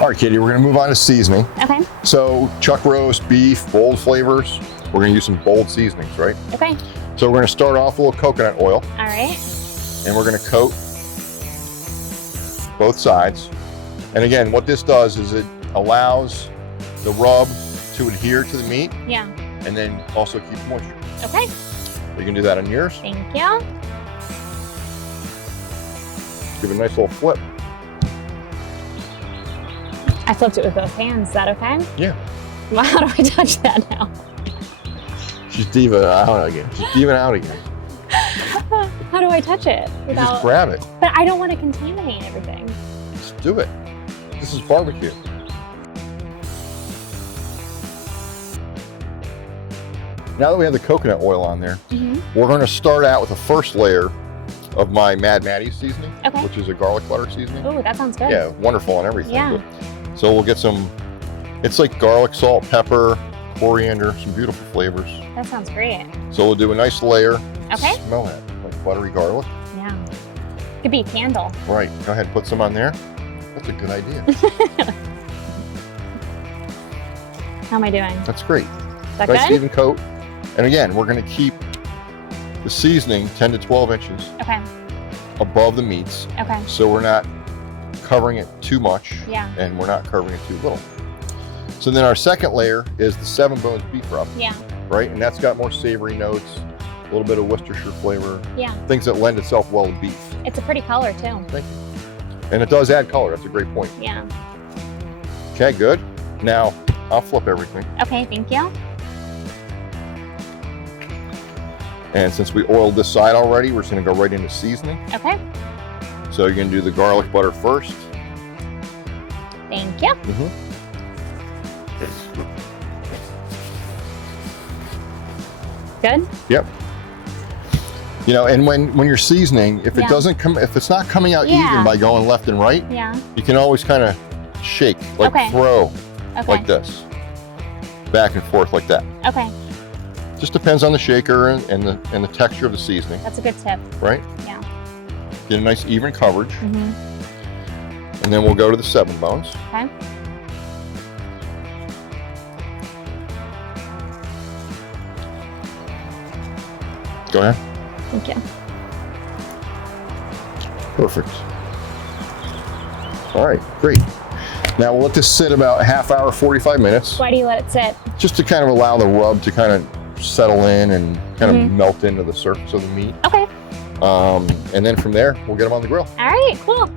All right, Katie, we're gonna move on to seasoning. Okay. So chuck roast, beef, bold flavors. We're gonna use some bold seasonings, right? Okay. So we're gonna start off with a little coconut oil. All right. And we're gonna coat both sides. And again, what this does is it allows the rub to adhere to the meat. Yeah. And then also keep moisture. Okay. You can do that on yours. Thank you. Give it a nice little flip. I flipped it with both hands. Is that okay? Yeah. Well, how do I touch that now? She's diva out again. She's diving out again. How do I touch it? You just grab it. But I don't want to contaminate everything. Just do it. This is barbecue. Now that we have the coconut oil on there, we're going to start out with the first layer of my Mad Maddie's seasoning, which is a garlic butter seasoning. Oh, that sounds good. Yeah, wonderful and everything. Yeah. So we'll get some, it's like garlic, salt, pepper, coriander, some beautiful flavors. That sounds great. So we'll do a nice layer. Okay. Smell that, like buttery garlic. Yeah. Could be a candle. Right, go ahead and put some on there. That's a good idea. How am I doing? That's great. Is that nice good? even coat. And again, we're going to keep the seasoning 10 to 12 inches above the meats. Okay. So we're not covering it too much. Yeah. And we're not covering it too little. So then our second layer is the 7 bones beef rub. Yeah. Right? And that's got more savory notes, a little bit of Worcestershire flavor. Yeah. Things that lend itself well to beef. It's a pretty color too. Thank you. And it does add color. That's a great point. Yeah. Okay, good. Now I'll flip everything. Okay, thank you. And since we oiled this side already, we're just gonna go right into seasoning. Okay. So you're gonna do the garlic butter first. Thank you. Good? Yep. You know, and when you're seasoning, if it doesn't come, if it's not coming out even by going left and right, you can always kind of shake, like throw, like this, back and forth like that. Okay. Just depends on the shaker and the texture of the seasoning. That's a good tip. Right? Yeah. Get a nice even coverage. And then we'll go to the 7 bones. Okay. Go ahead. Thank you. Perfect. All right, great. Now we'll let this sit about a half hour, 45 minutes. Why do you let it sit? Just to kind of allow the rub to kind of settle in and kind of melt into the surface of the meat. Okay. And then from there, we'll get them on the grill. All right, cool.